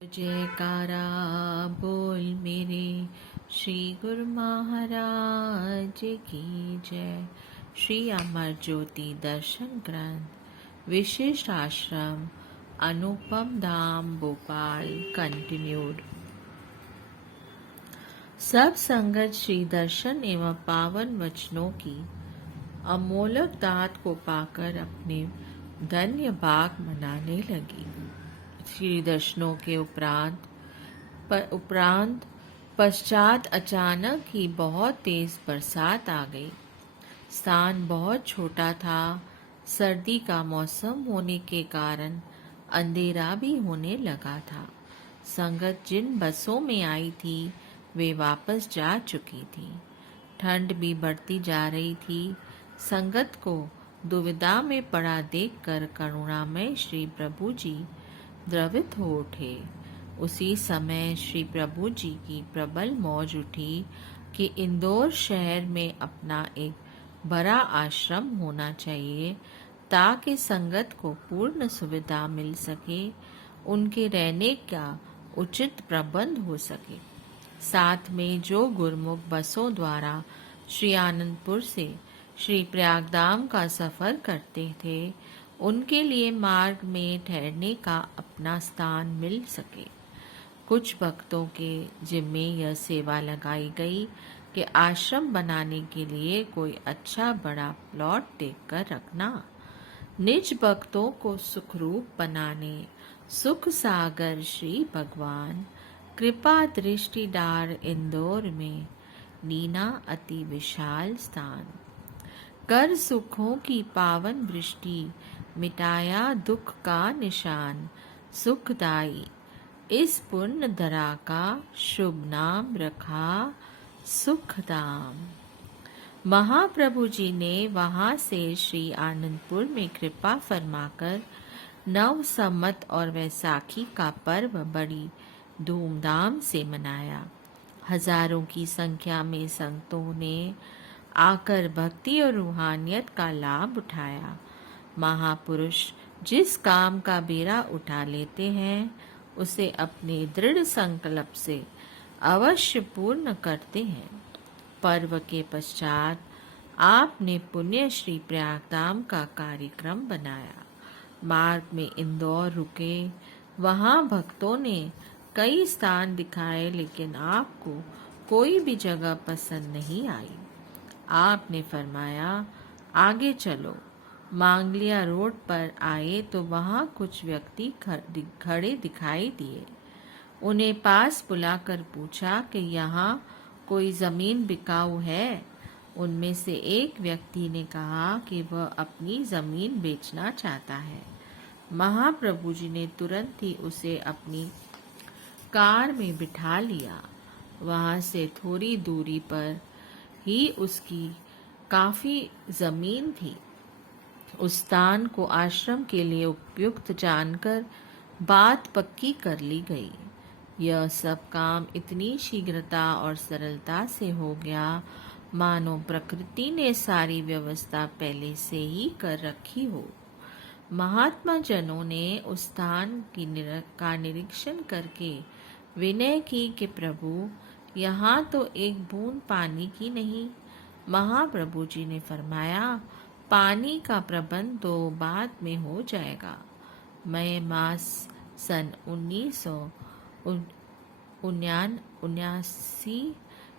जयकारा बोल मेरे श्री गुरु महाराज की जय। श्री अमर ज्योति दर्शन ग्रंथ विशिष्ट आश्रम अनुपम धाम भोपाल कंटिन्यूड। सब संगत श्री दर्शन एवं पावन वचनों की अमोलक दात को पाकर अपने धन्य भाग मनाने लगी। श्री दर्शनों के उपरांत पश्चात अचानक ही बहुत तेज बरसात आ गई। स्थान बहुत छोटा था। सर्दी का मौसम होने के कारण अंधेरा भी होने लगा था। संगत जिन बसों में आई थी वे वापस जा चुकी थी। ठंड भी बढ़ती जा रही थी। संगत को दुविधा में पड़ा देखकर करुणामय श्री प्रभु जी द्रवित हो उठे। उसी समय श्री प्रभु जी की प्रबल मौज उठी कि इंदौर शहर में अपना एक बड़ा आश्रम होना चाहिए ताकि संगत को पूर्ण सुविधा मिल सके, उनके रहने का उचित प्रबंध हो सके। साथ में जो गुरुमुख बसों द्वारा श्री आनंदपुर से श्री प्रयागधाम का सफर करते थे, उनके लिए मार्ग में ठहरने का अपना स्थान मिल सके। कुछ भक्तों के जिम्मे यह सेवा लगाई गई कि आश्रम बनाने के लिए कोई अच्छा बड़ा प्लॉट देखकर रखना। निज भक्तों को सुखरूप बनाने सुख सागर श्री भगवान कृपा दृष्टि डार इंदौर में नीना अति विशाल स्थान कर सुखों की पावन वृष्टि मिटाया दुख का निशान सुखदाई इस पुण्य धरा का शुभ नाम रखा सुखधाम। महाप्रभु जी ने वहां से श्री आनंदपुर में कृपा फरमाकर नव सम्मत और वैसाखी का पर्व बड़ी धूमधाम से मनाया। हजारों की संख्या में संतों ने आकर भक्ति और रूहानियत का लाभ उठाया। महापुरुष जिस काम का बेड़ा उठा लेते हैं उसे अपने दृढ़ संकल्प से अवश्य पूर्ण करते हैं। पर्व के पश्चात आपने पुण्य श्री प्रयागधाम का कार्यक्रम बनाया। मार्ग में इंदौर रुके। वहां भक्तों ने कई स्थान दिखाए, लेकिन आपको कोई भी जगह पसंद नहीं आई। आपने फरमाया, आगे चलो। मांगलिया रोड पर आए तो वहां कुछ व्यक्ति खड़े दिखाई दिए। उन्हें पास बुलाकर पूछा कि यहाँ कोई जमीन बिकाऊ है। उनमें से एक व्यक्ति ने कहा कि वह अपनी जमीन बेचना चाहता है। महाप्रभु जी ने तुरंत ही उसे अपनी कार में बिठा लिया। वहां से थोड़ी दूरी पर ही उसकी काफी जमीन थी। उस स्थान को आश्रम के लिए उपयुक्त जानकर बात पक्की कर ली गई। यह सब काम इतनी शीघ्रता और सरलता से हो गया मानो प्रकृति ने सारी व्यवस्था पहले से ही कर रखी हो। महात्मा जनों ने उस स्थान का निरीक्षण करके विनय की कि प्रभु, यहाँ तो एक बूंद पानी की नहीं। महाप्रभु जी ने फरमाया, पानी का प्रबंध तो बाद में हो जाएगा। मई मास सन 1979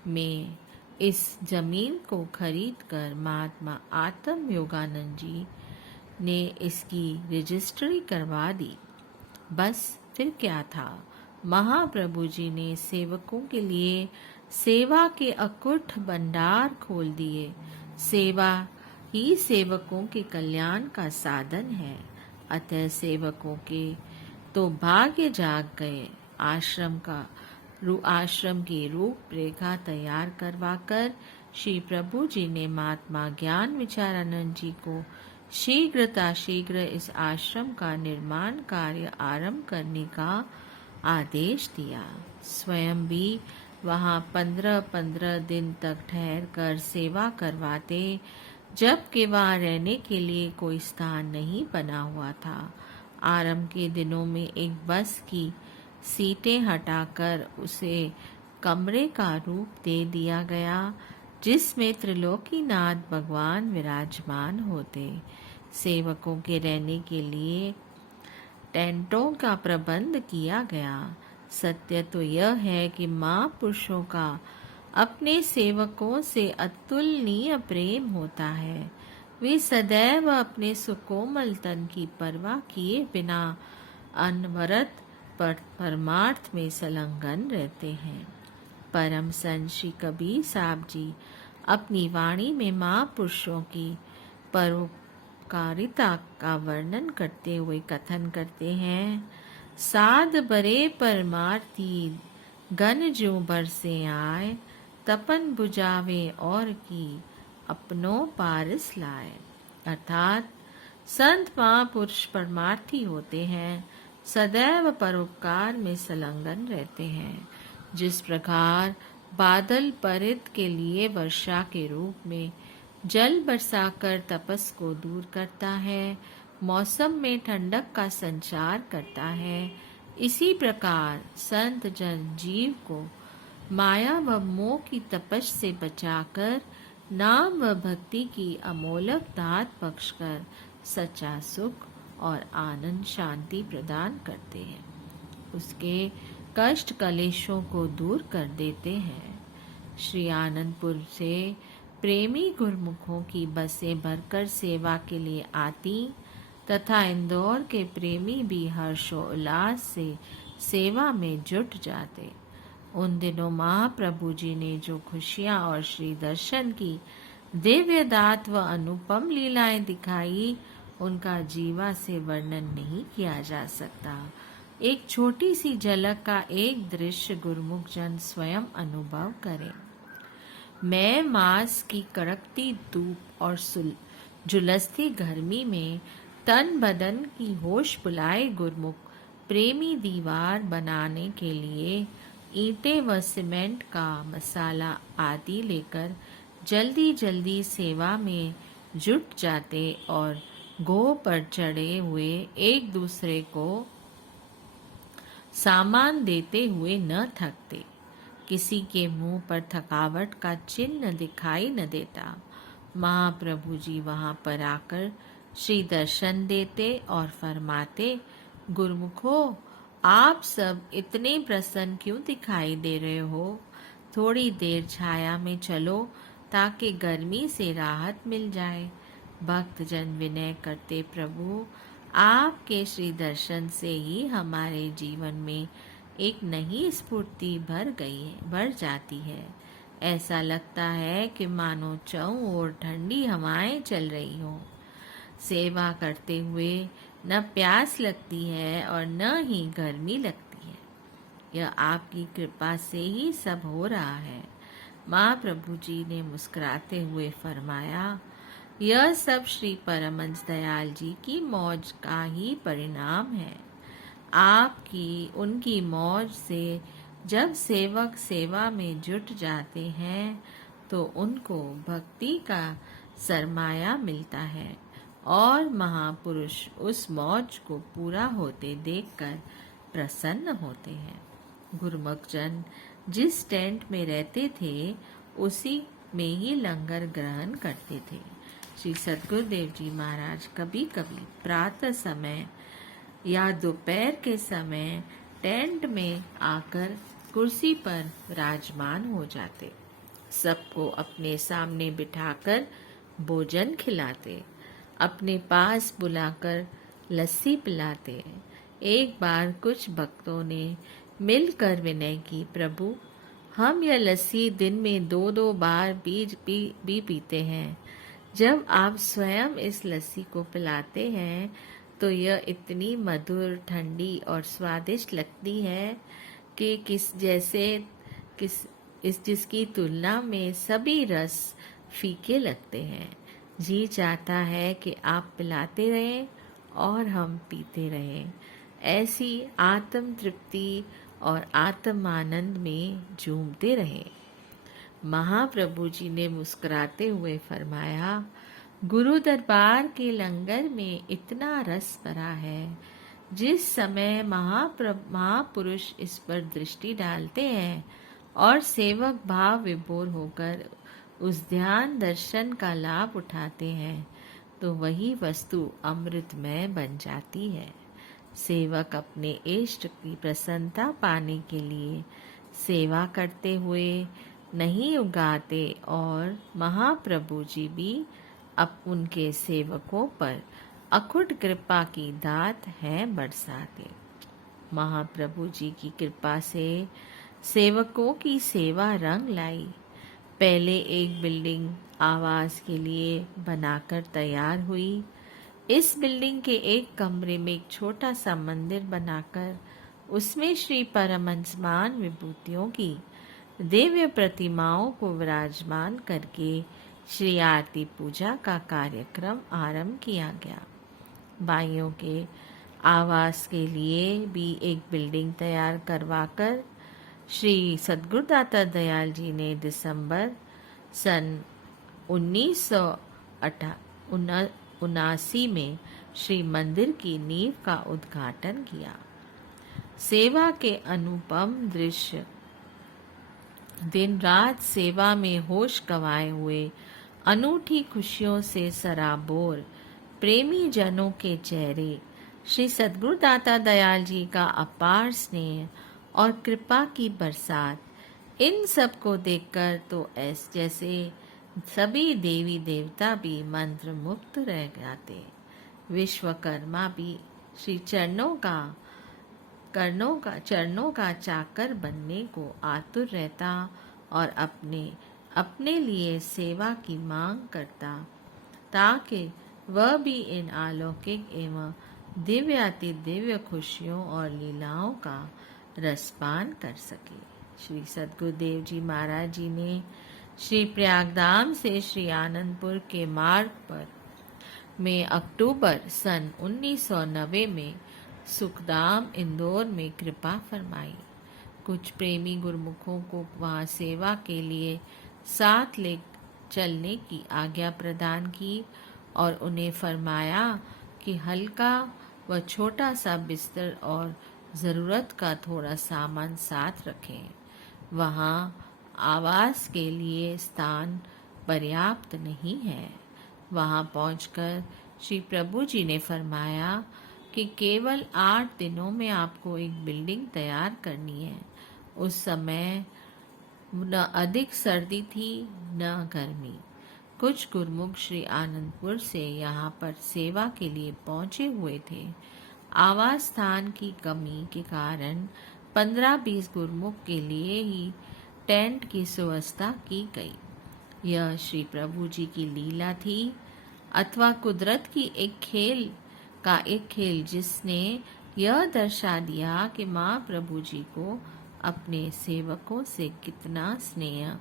में इस जमीन को खरीदकर महात्मा आत्म योगानंद जी ने इसकी रजिस्ट्री करवा दी। बस फिर क्या था। महाप्रभु जी ने सेवकों के लिए सेवा के अकुट भंडार खोल दिए। सेवा ही सेवकों के कल्याण का साधन है। अतः सेवकों के तो भाग्य जाग गए। आश्रम की रूपरेखा तैयार करवाकर श्री प्रभु जी ने महात्मा ज्ञान विचारानंद जी को शीघ्र इस आश्रम का निर्माण कार्य आरंभ करने का आदेश दिया। स्वयं भी वहां 15-15 दिन तक ठहर कर सेवा करवाते, जबकि वहां रहने के लिए कोई स्थान नहीं बना हुआ था। आरंभ के दिनों में एक बस की सीटें हटाकर उसे कमरे का रूप दे दिया गया जिसमें त्रिलोकीनाथ भगवान विराजमान होते। सेवकों के रहने के लिए टेंटों का प्रबंध किया गया। सत्य तो यह है कि महापुरुषों का अपने सेवकों से अतुलनीय प्रेम होता है। वे सदैव अपने सुकोमल तन की परवाह किए बिना अनवरत परमार्थ में संलग्न रहते हैं। परम संत श्री कबीर साहब जी अपनी वाणी में महापुरुषों की परोपकारिता का वर्णन करते हुए कथन करते हैं, साध बरे परमार्थी गण जो बरसे आए, तपन बुझावे और की अपनों पारस लाए। अर्थात संत महापुरुष परमार्थी होते हैं, सदैव परोपकार में संलग्न रहते हैं। जिस प्रकार बादल परित के लिए वर्षा के रूप में जल बरसाकर तपस को दूर करता है, मौसम में ठंडक का संचार करता है, इसी प्रकार संत जन जीव को माया व मोह की तपश से बचाकर नाम व भक्ति की अमोलक दात बख्शकर सच्चा सुख और आनंद शांति प्रदान करते हैं, उसके कष्ट कलेशों को दूर कर देते हैं। श्री आनंदपुर से प्रेमी गुरमुखों की बसें भरकर सेवा के लिए आती तथा इंदौर के प्रेमी भी हर्षोल्लास से सेवा में जुट जाते। उन दिनों महाप्रभु जी ने जो खुशियां और श्री दर्शन की दिव्य दात व अनुपम लीलाएं दिखाई, उनका जीवा से वर्णन नहीं किया जा सकता। एक छोटी सी झलक का एक दृश्य गुरुमुख जन स्वयं अनुभव करें। मैं मास की कड़कती धूप और झुलसती गर्मी में तन बदन की होश बुलाए गुरुमुख प्रेमी दीवार बनाने के लिए ईंटें व सीमेंट का मसाला आदि लेकर जल्दी जल्दी सेवा में जुट जाते और गो पर चढ़े हुए एक दूसरे को सामान देते हुए न थकते। किसी के मुंह पर थकावट का चिन्ह दिखाई न देता। महाप्रभु जी वहां पर आकर श्री दर्शन देते और फरमाते, गुरुमुखो, आप सब इतने प्रसन्न क्यों दिखाई दे रहे हो? थोड़ी देर छाया में चलो ताकि गर्मी से राहत मिल जाए। भक्तजन विनय करते, प्रभु आपके श्री दर्शन से ही हमारे जीवन में एक नई स्फूर्ति भर जाती है। ऐसा लगता है कि मानो चारों ओर ठंडी हवाएं चल रही हो। सेवा करते हुए न प्यास लगती है और न ही गर्मी लगती है। यह आपकी कृपा से ही सब हो रहा है। महाप्रभु जी ने मुस्कुराते हुए फरमाया, यह सब श्री परमहंस दयाल जी की मौज का ही परिणाम है। आपकी उनकी मौज से जब सेवक सेवा में जुट जाते हैं तो उनको भक्ति का सरमाया मिलता है और महापुरुष उस मौज को पूरा होते देखकर प्रसन्न होते हैं। गुरुमुख जन जिस टेंट में रहते थे उसी में ही लंगर ग्रहण करते थे। श्री सद्गुरुदेव जी महाराज कभी कभी प्रातः समय या दोपहर के समय टेंट में आकर कुर्सी पर विराजमान हो जाते। सबको अपने सामने बिठाकर भोजन खिलाते, अपने पास बुलाकर लस्सी पिलाते। एक बार कुछ भक्तों ने मिलकर विनय की, प्रभु हम यह लस्सी दिन में 2-2 बार भी पीते हैं। जब आप स्वयं इस लस्सी को पिलाते हैं तो यह इतनी मधुर, ठंडी और स्वादिष्ट लगती है कि जिसकी तुलना में सभी रस फीके लगते हैं। जी चाहता है कि आप पिलाते रहें और हम पीते रहें। ऐसी आत्म तृप्ति और आत्म आनंद में झूमते रहें। महाप्रभु जी ने मुस्कुराते हुए फरमाया, गुरु दरबार के लंगर में इतना रस भरा है जिस समय महापुरुष इस पर दृष्टि डालते हैं और सेवक भाव विभोर होकर उस ध्यान दर्शन का लाभ उठाते हैं, तो वही वस्तु अमृतमय बन जाती है। सेवक अपने इष्ट की प्रसन्नता पाने के लिए सेवा करते हुए नहीं उगाते, और महाप्रभु जी भी अब उनके सेवकों पर अखुट कृपा की दात है बरसाते। महाप्रभु जी की कृपा से सेवकों की सेवा रंग लाई। पहले एक बिल्डिंग आवास के लिए बनाकर तैयार हुई। इस बिल्डिंग के एक कमरे में एक छोटा सा मंदिर बनाकर उसमें श्री परमहंसमान विभूतियों की दिव्य प्रतिमाओं को विराजमान करके श्री आरती पूजा का कार्यक्रम आरंभ किया गया। भाइयों के आवास के लिए भी एक बिल्डिंग तैयार करवाकर श्री सद्गुरुदाता दयाल जी ने दिसंबर सन 1979 में श्री मंदिर की नींव का उद्घाटन किया। सेवा के अनुपम दृश्य, दिन रात सेवा में होश गंवाए हुए अनूठी खुशियों से सराबोर प्रेमी जनों के चेहरे, श्री सद्गुरुदाता दयाल जी का अपार स्नेह और कृपा की बरसात, इन सब को देखकर तो जैसे सभी देवी देवता भी मंत्र मुक्त रह जाते। विश्वकर्मा भी श्री चरणों का चाकर बनने को आतुर रहता और अपने लिए सेवा की मांग करता, ताकि वह भी इन अलौकिक एवं दिव्याति दिव्य खुशियों और लीलाओं का रसपान कर सके। श्री सद्गुरुदेव जी महाराज जी ने श्री प्रयागधाम से श्री आनंदपुर के मार्ग पर में अक्टूबर सन 1990 में सुखधाम इंदौर में कृपा फरमाई। कुछ प्रेमी गुरुमुखों को वहां सेवा के लिए साथ ले चलने की आज्ञा प्रदान की और उन्हें फरमाया कि हल्का व छोटा सा बिस्तर और ज़रूरत का थोड़ा सामान साथ रखें। वहाँ आवास के लिए स्थान पर्याप्त नहीं है। वहाँ पहुंचकर श्री प्रभु जी ने फरमाया कि केवल 8 दिनों में आपको एक बिल्डिंग तैयार करनी है। उस समय न अधिक सर्दी थी न गर्मी। कुछ गुरुमुख श्री आनंदपुर से यहाँ पर सेवा के लिए पहुँचे हुए थे। आवास स्थान की कमी के कारण 15-20 गुरुमुख के लिए ही टेंट की व्यवस्था की गई। यह श्री प्रभु जी की लीला थी अथवा कुदरत की एक खेल जिसने यह दर्शा दिया कि माँ प्रभु जी को अपने सेवकों से कितना स्नेह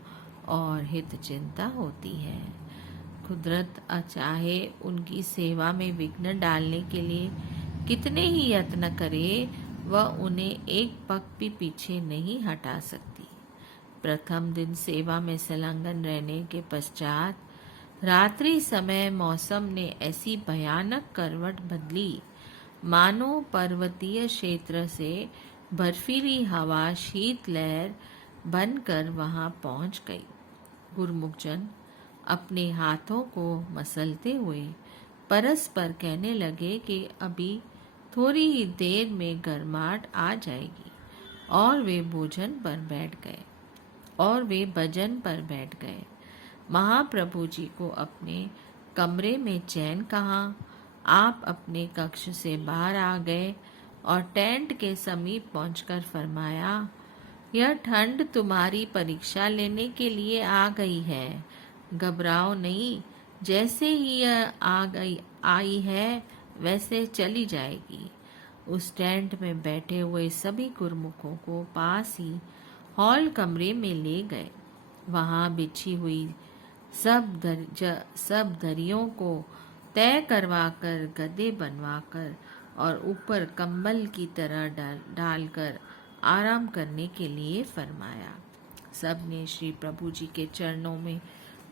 और हित चिंता होती है। कुदरत चाहे उनकी सेवा में विघ्न डालने के लिए कितने ही यत्न करे, वह उन्हें एक पग भी पीछे नहीं हटा सकती। प्रथम दिन सेवा में संलग्न रहने के पश्चात रात्रि समय मौसम ने ऐसी भयानक करवट बदली, मानो पर्वतीय क्षेत्र से बर्फीली हवा शीत लहर बनकर वहां पहुंच गई। गुरुमुखजन अपने हाथों को मसलते हुए परस्पर कहने लगे कि अभी थोड़ी ही देर में गर्माहट आ जाएगी, और वे भोजन पर बैठ गए। महाप्रभु जी को अपने कमरे में चैन कहाँ। आप अपने कक्ष से बाहर आ गए और टेंट के समीप पहुंचकर फरमाया, यह ठंड तुम्हारी परीक्षा लेने के लिए आ गई है। घबराओ नहीं, जैसे ही यह आई है वैसे चली जाएगी। उस टेंट में बैठे हुए सभी गुरुमुखों को पास ही हॉल कमरे में ले गए। वहां बिछी हुई सब दरियों को तय करवाकर गद्दे बनवाकर और ऊपर कंबल की तरह डालकर आराम करने के लिए फरमाया। सब ने श्री प्रभु जी के चरणों में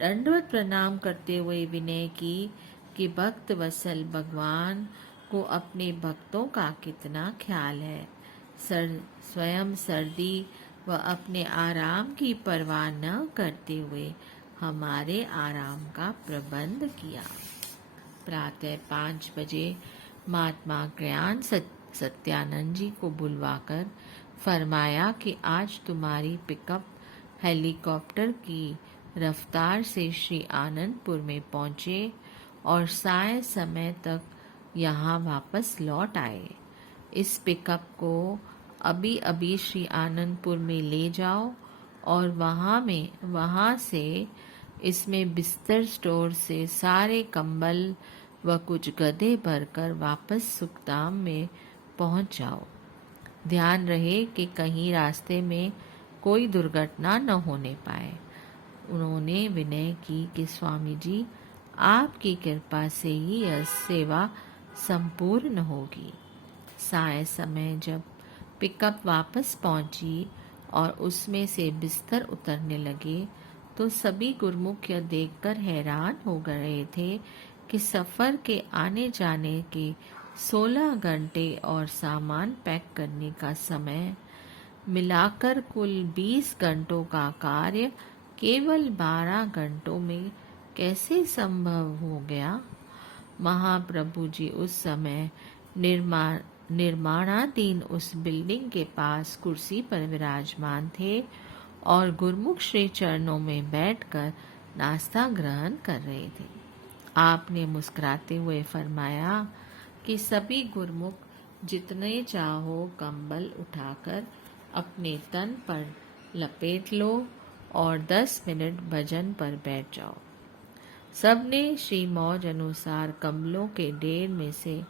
दंडवत प्रणाम करते हुए विनय की कि भक्त वत्सल भगवान को अपने भक्तों का कितना ख्याल है। स्वयं सर्दी व अपने आराम की परवाह न करते हुए हमारे आराम का प्रबंध किया। प्रातः 5 बजे महात्मा ज्ञान सत्यानंद जी को बुलवाकर फरमाया कि आज तुम्हारी पिकअप हेलीकॉप्टर की रफ्तार से श्री आनंदपुर में पहुँचे और साय समय तक यहाँ वापस लौट आए। इस पिकअप को अभी अभी श्री आनंदपुर में ले जाओ और वहाँ से इसमें बिस्तर स्टोर से सारे कंबल व कुछ गदे भरकर वापस सुखधाम में पहुँच जाओ। ध्यान रहे कि कहीं रास्ते में कोई दुर्घटना न होने पाए। उन्होंने विनय की कि स्वामी जी, आपकी कृपा से ही यह सेवा संपूर्ण होगी। साय समय जब पिकअप वापस पहुंची और उसमें से बिस्तर उतरने लगे तो सभी गुरुमुख यह देखकर हैरान हो गए थे कि सफ़र के आने जाने के 16 घंटे और सामान पैक करने का समय मिलाकर कुल 20 घंटों का कार्य केवल 12 घंटों में कैसे संभव हो गया। महाप्रभु जी उस समय निर्माणाधीन उस बिल्डिंग के पास कुर्सी पर विराजमान थे और गुरुमुख श्री चरणों में बैठकर नाश्ता ग्रहण कर रहे थे। आपने मुस्कुराते हुए फरमाया कि सभी गुरुमुख जितने चाहो कंबल उठाकर अपने तन पर लपेट लो और 10 मिनट भजन पर बैठ जाओ। सबने श्री मौज अनुसार कंबलों के ढेर में से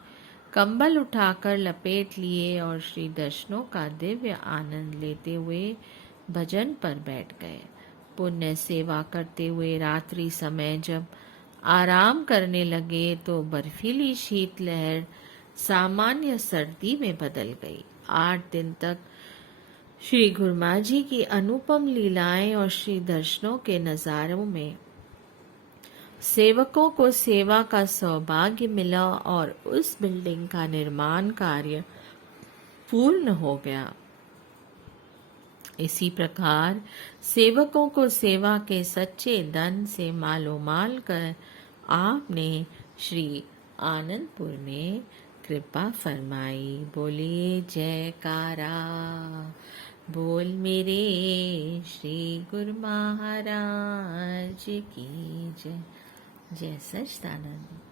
कंबल उठाकर लपेट लिए और श्री दर्शनों का दिव्य आनंद लेते हुए भजन पर बैठ गए। पुण्य सेवा करते हुए रात्रि समय जब आराम करने लगे तो बर्फीली शीतलहर सामान्य सर्दी में बदल गई। 8 दिन तक श्री गुरुमा जी की अनुपम लीलाएं और श्री दर्शनों के नजारों में सेवकों को सेवा का सौभाग्य मिला और उस बिल्डिंग का निर्माण कार्य पूर्ण हो गया। इसी प्रकार सेवकों को सेवा के सच्चे धन से मालोमाल कर आपने श्री आनंदपुर में कृपा फरमाई। बोलिए जयकारा, बोल मेरे श्री गुरु महाराज की जय। जय सच्चिदानंद।